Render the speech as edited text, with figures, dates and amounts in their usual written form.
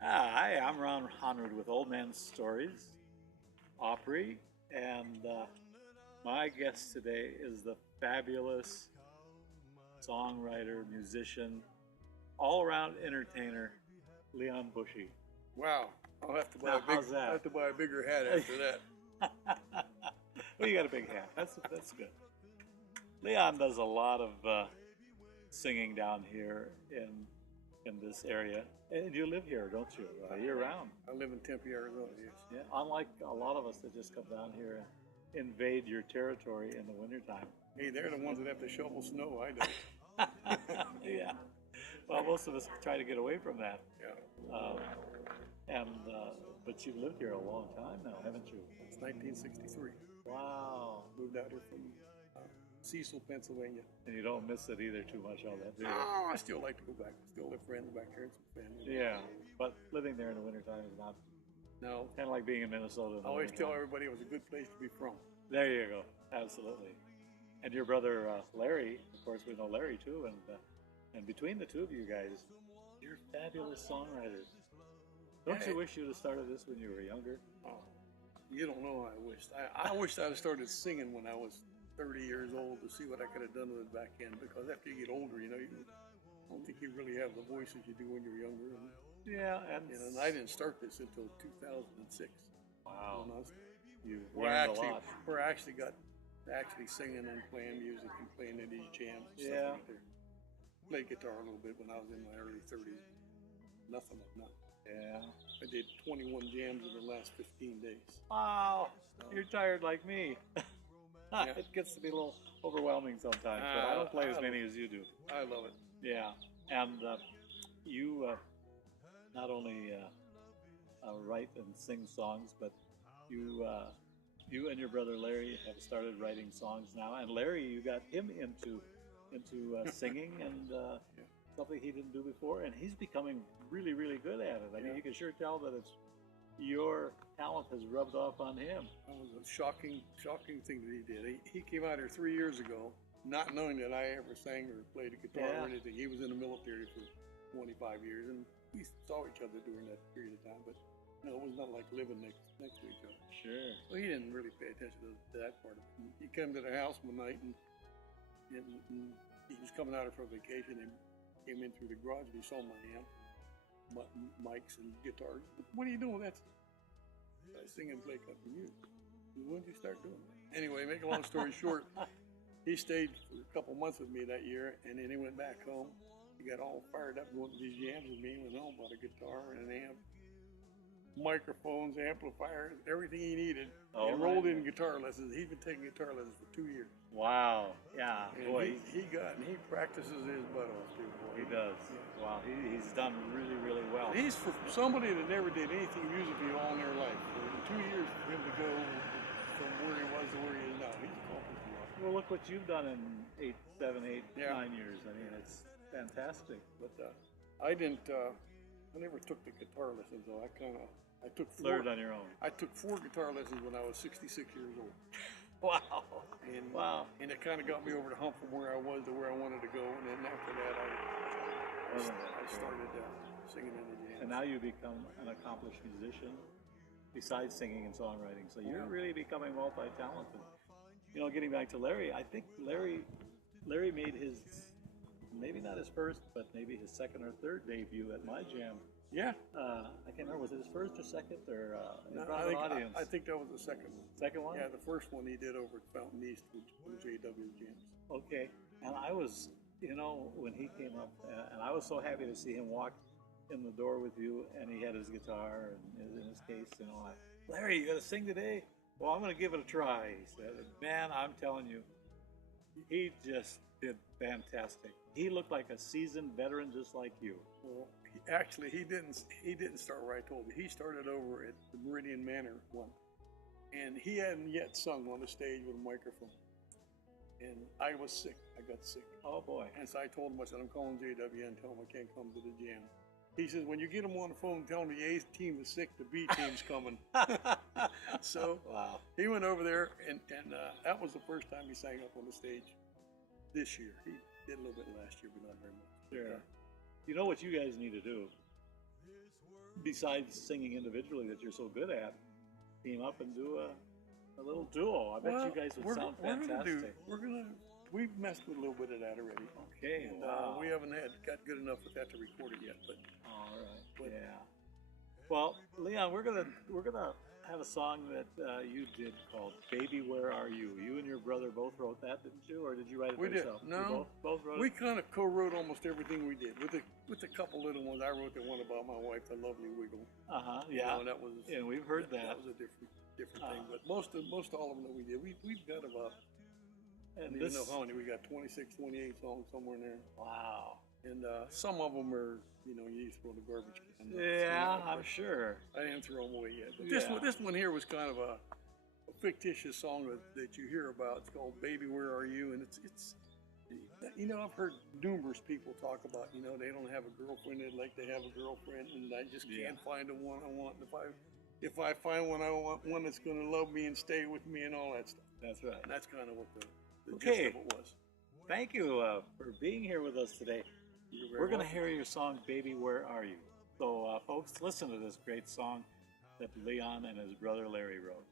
Hi, I'm Ron Honrud with Old Man Stories, Opry, and my guest today is the fabulous songwriter, musician, all-around entertainer, Leon Bouchy. Wow, I'll have to buy Now, how's that? I'll have to buy a bigger hat after that. Well, you got a big hat. That's good. Leon does a lot of singing down here in this area, and you live here, don't you? Year round. I live in Tempe, Arizona. Yes. Yeah. Unlike a lot of us that just come down here and invade your territory in the wintertime. Hey, they're the ones that have to shovel snow. I don't. Yeah. Well, most of us try to get away from that. Yeah. But you've lived here a long time now, haven't you? It's 1963. Wow. Moved out here from Cecil, Pennsylvania. And you don't miss it either too much, all that, do you? Oh, I still like to go back. Still have friends back here and some family. Yeah. But living there in the wintertime is not No. kind of like being in Minnesota. I always tell everybody it was a good place to be from. There you go. Absolutely. And your brother Larry, of course, we know Larry too, and between the two of you guys, you're fabulous songwriters. Don't you wish you'd have started this when you were younger? Oh, you don't know. I wished I'd have started singing when I was 30 years old to see what I could have done with it back then. Because after you get older, you don't think you really have the voice as you do when you're younger. Yeah, and I didn't start this until 2006. Wow, you where learned a lot. Where I actually got singing and playing music and playing in these jams. And stuff like that. Played guitar a little bit when I was in my early 30s. Nothing like that. Yeah. I did 21 jams in the last 15 days. Wow, you're tired like me. It gets to be a little overwhelming sometimes, but I don't play as many as you do. I love it. Yeah, and you not only write and sing songs, but you and your brother Larry have started writing songs now. And Larry, you got him into singing and something he didn't do before, and he's becoming really, really good at it. I mean, you can sure tell that it's your talent has rubbed off on him. That was a shocking thing that he did. He came out here 3 years ago, not knowing that I ever sang or played a guitar or anything. He was in the military for 25 years, and we saw each other during that period of time, but it was not like living next to each other. Sure. So he didn't really pay attention to that part of it. He came to the house one night, and he was coming out here for vacation, and came in through the garage, and he saw my amp, mics and guitars. What are you doing? That's I sing and play country music. When did you start doing that? Anyway, make a long story short, he stayed for a couple months with me that year, and then he went back home. He got all fired up going to these jams with me. Went home, bought a guitar and an amp, microphones, amplifiers, everything he needed, and rolled in guitar lessons. He's been taking guitar lessons for 2 years. Wow. Yeah. And boy. He practices his butt off too, boy. He does. Yeah. Wow. He's done really, really well. He's for somebody that never did anything musically all in their life. For 2 years for him to go from where he was to where he is now, he's accomplished a lot. Well, look what you've done in 9 years. I mean, it's fantastic. But I never took the guitar lessons though. I took learned on your own. I took 4 guitar lessons when I was 66 years old. Wow. And it kind of got me over the hump from where I was to where I wanted to go. And then after that, I started singing in the jams. And now you become an accomplished musician besides singing and songwriting. So you're really becoming multi-talented. You know, getting back to Larry, I think Larry made his, maybe not his first, but maybe his second or third debut at my jam. Yeah. I can't remember, was it his first or second, or in front of an audience? I think that was the second one. Second one? Yeah, the first one he did over at Fountain East, which was JW Jams. Okay. And I was, when he came up, and I was so happy to see him walk in the door with you, and he had his guitar and in his case, Larry, you got to sing today? Well, I'm going to give it a try, he said. And man, I'm telling you, he just did fantastic. He looked like a seasoned veteran just like you. Well, actually, he didn't start where I told you. He started over at the Meridian Manor one, and he hadn't yet sung on the stage with a microphone. And I was sick. I got sick. Oh boy! And so I told him, I said, I'm calling JW and tell him I can't come to the jam. He says, when you get him on the phone, tell him the A team is sick, the B team's coming. So he went over there, and that was the first time he sang up on the stage this year. He did a little bit last year, but not very much. Sure. You know what you guys need to do? besides singing individually that you're so good at, team up and do a little duo. I bet you guys would sound fantastic. We've messed with a little bit of that already. Okay, And, wow. we haven't got good enough with that to record it yet, but. All right. Yeah. Well, Leon, we're gonna have a song that you did called "Baby Where Are You." You and your brother both wrote that, didn't you, or did you write it We did. yourself? No, You both wrote we it. kind of co-wrote almost everything we did with a couple little ones. I wrote the one about my wife, the lovely Wiggle. Yeah. You know, that was. Yeah, we've heard that. That was a different thing. But most all of them that we did, we've got about. I don't even know how many. We got 26, 28 songs somewhere in there. Wow. And some of them are, you just throw in the garbage can. Yeah, I'm sure. I didn't throw them away yet. But Yeah. this one here was kind of a fictitious song that you hear about. It's called "Baby Where Are You," and it's I've heard numerous people talk about, they don't have a girlfriend, they'd like to have a girlfriend, and I just can't find the one I want. And if I find one I want, one that's going to love me and stay with me and all that stuff. That's right. And that's kind of what the gist Okay. of it was. Thank you for being here with us today. We're going to hear your song, "Baby, Where Are You?" So, folks, listen to this great song that Leon and his brother Larry wrote.